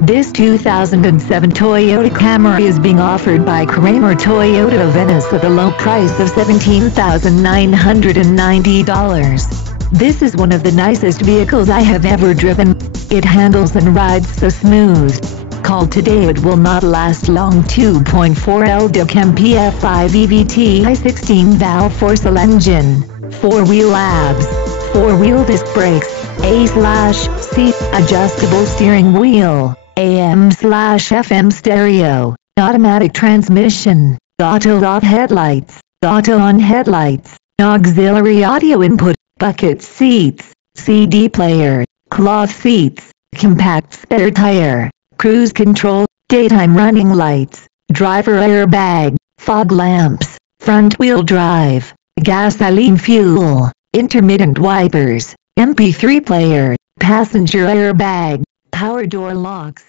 This 2007 Toyota Camry is being offered by Kramer Toyota of Venice at a low price of $17,990. This is one of the nicest vehicles I have ever driven. It handles and rides so smooth. Call today, it will not last long. 2.4 LDCAM PF5 EVT I16 valve 4-cylinder engine, 4-wheel ABS, 4-wheel disc brakes, A/C adjustable steering wheel, AM/FM stereo, automatic transmission, auto-off headlights, auto-on headlights, auxiliary audio input, bucket seats, CD player, cloth seats, compact spare tire, cruise control, daytime running lights, driver airbag, fog lamps, front-wheel drive, gasoline fuel, intermittent wipers, MP3 player, passenger airbag, power door locks.